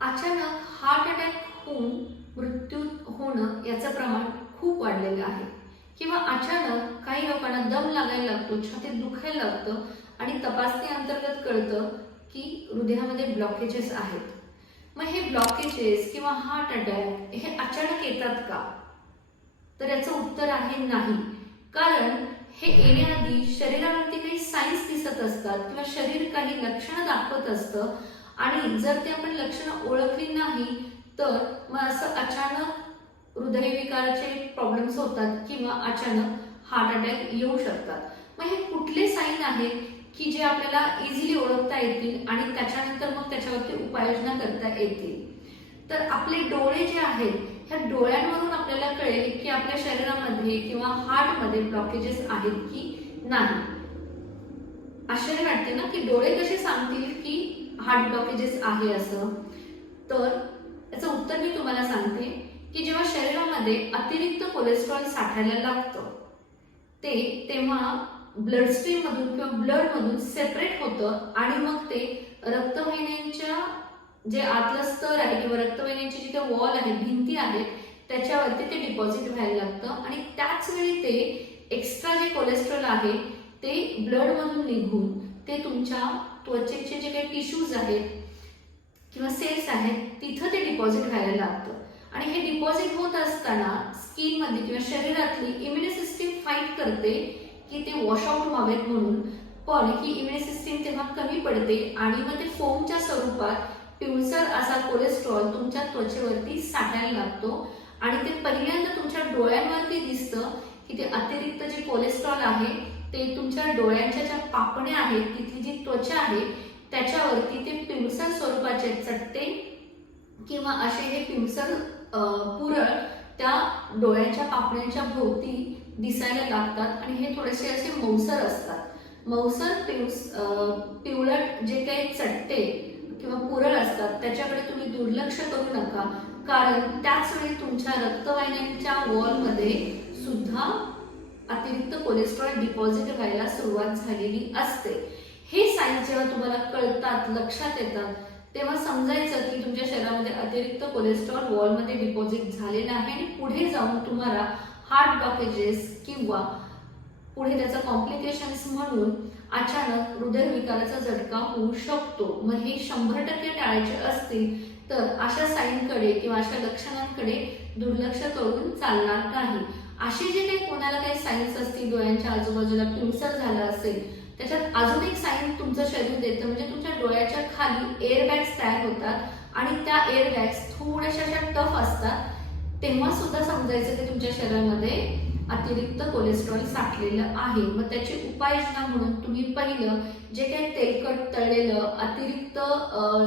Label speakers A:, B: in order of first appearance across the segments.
A: अचानक heart attack होऊन मृत्यू होणं याचं प्रमाण खूप वाढलेलं आहे. किंवा अचानक काही लोकांना दम लागायला लागतो छातीत दुखायला लागतं आणि तपासणी अंतर्गत कळतं की हृदयामध्ये ब्लॉकेजेस आहेत. मग हे ब्लॉकेजेस किंवा हार्ट अटॅक हे अचानक येतात का? तर याचं उत्तर आहे नाही. कारण हे येण्याआधी शरीरावरती काही साईन्स दिसत असतात किंवा शरीर काही लक्षणं दाखवत असतं आणि जर ते आपण लक्षणं ओळखली नाही तर मग असं अचानक हृदयविकाराचे प्रॉब्लेम्स होतात किंवा अचानक हार्ट अटॅक येऊ शकतात. मग हे कुठले साईन आहेत की जे आपल्याला इझिली ओळखता येतील आणि त्याच्यानंतर मग त्याच्यावरती उपाययोजना करता येतील? तर आपले डोळे जे आहेत ह्या डोळ्यांवरून आपल्याला कळेल की आपल्या शरीरामध्ये किंवा हार्टमध्ये ब्लॉकेजेस आहेत की नाही. आश्चर्य वाटते ना की डोळे कसे सांगतील की हार्ट ब्लॉकेजेस आहे असं तर याचं उत्तर मी तुम्हाला सांगते की जेव्हा शरीरामध्ये अतिरिक्त कोलेस्ट्रॉल साठायला लागतं ते तेव्हा ब्लड स्ट्रीम मधून किंवा ब्लड मधून सेपरेट होतं आणि मग ते रक्तवाहिन्यांच्या जे आतलं स्तर आहे किंवा रक्तवाहिन्यांची जिथे वॉल आहे भिंती आहेत त्याच्यावरती ते डिपॉझिट व्हायला लागतं आणि त्याच वेळी ते एक्स्ट्रा जे कोलेस्ट्रॉल आहे ते ब्लडमधून निघून ते तुमच्या त्वचेचे जे काही टिश्यूज आहेत किंवा सेल्स आहेत तिथं ते डिपॉझिट व्हायला लागतं. आणि हे डिपॉझिट होत असताना स्किनमध्ये किंवा शरीरातली इम्युन सिस्टीम फाईट करते की ते वॉश आउट व्हावेत म्हणून. पण ही इम्युन सिस्टीम तेव्हा कमी पडते आणि मग ते फोमच्या स्वरूपात पिवसर असा कोलेस्ट्रॉल तुमच्या त्वचेवरती साठायला लागतो. आणि ते पहिल्यांदा तुमच्या डोळ्यांवरती दिसतं की ते अतिरिक्त जे कोलेस्ट्रॉल आहे ते तुमच्या डोळ्यांच्या ज्या पापण्या आहेत तिथली जी त्वचा आहे त्याच्यावरती ते पिवसर स्वरूपाचे चट्टे किंवा असे हे पिवसर पुरळ त्या डोळ्यांच्या पापण्यांच्या भोवती दिसायला लागतात आणि हे थोडेसे असे मौसर असतात. मौसर पिवस पिवळट जे काही चट्टे किंवा पुरळ असतात त्याच्याकडे तुम्ही दुर्लक्ष करू नका. कारण त्याच वेळी तुमच्या रक्तवाहिन्यांच्या वॉलमध्ये अतिरिक्त कोलेस्ट्रॉल डिपॉझिट व्हायला सुरुवात झालेली असते. हे साईन जेव्हा तुम्हाला कळतात लक्षात येतात तेव्हा समजायचं की तुमच्या शरीरामध्ये अतिरिक्त कोलेस्ट्रॉल वॉलमध्ये डिपॉझिट झालेलं आहे आणि पुढे जाऊन तुम्हाला हार्ट ब्लॉकेजेस किंवा पुढे त्याचा कॉम्प्लिकेशन्स म्हणून अचानक हृदयविकाराचा झटका होऊ शकतो. मग हे शंभर टक्के टाळायचे असतील तर अशा साईनकडे किंवा अशा लक्षणांकडे दुर्लक्ष करून चालणार नाही. असे जे काही कोणाला काही साईन्स असतील डोळ्यांच्या आजूबाजूला पिंसर झाला असेल त्याच्यात अजून एक साईन तुमचं शरीर देतं. म्हणजे तुमच्या डोळ्याच्या खाली एअर बॅग्स तयार होतात आणि त्या एअर बॅग्स थोड्याशा अशा टफ असतात तेव्हा सुद्धा समजायचं की तुमच्या शरीरामध्ये अतिरिक्त कोलेस्ट्रॉल साठलेलं आहे. मग त्याची उपाययोजना म्हणून तुम्ही पहिलं जे काही तेलकट तळलेलं अतिरिक्त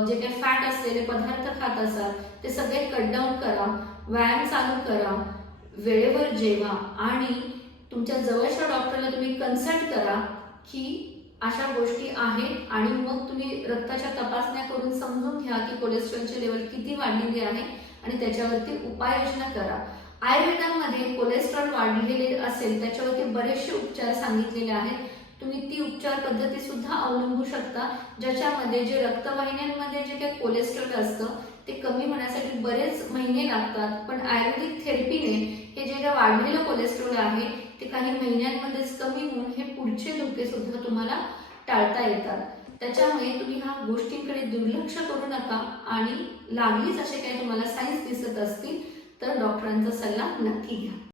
A: जे काही फॅट असलेले पदार्थ खात असाल ते सगळे कट डाऊन करा. व्यायाम चालू करा. वेळेवर जेवा आणि तुमच्या जवळच्या डॉक्टरला तुम्ही कन्सल्ट करा की अशा गोष्टी आहेत आणि मग तुम्ही रक्ताच्या तपासण्या करून समजून घ्या की कोलेस्ट्रॉलचे लेवल किती वाढलेली आहे आणि त्याच्यावरती उपाययोजना करा. आयुर्वेदामध्ये कोलेस्ट्रॉल वाढलेले असेल त्याच्यावरती बरेचसे उपचार सांगितलेले आहेत. तुम्ही ती उपचार पद्धती सुद्धा अवलंबू शकता ज्याच्यामध्ये जे रक्तवाहिन्यांमध्ये जे काही कोलेस्ट्रॉल असतं ते कमी होण्यासाठी बरेच महिने लागतात. पण आयुर्वेदिक थेरपीने हे जे काही वाढलेलं कोलेस्ट्रॉल आहे ते काही महिन्यांमध्येच कमी होऊन हे पुढचे धोके सुद्धा तुम्हाला टाळता येतात. त्याच्यामुळे तुम्ही ह्या गोष्टींकडे दुर्लक्ष करू नका आणि लागलीच असे काही तुम्हाला साईन्स दिसत असतील तर डॉक्टरांचा सल्ला नक्की घ्या.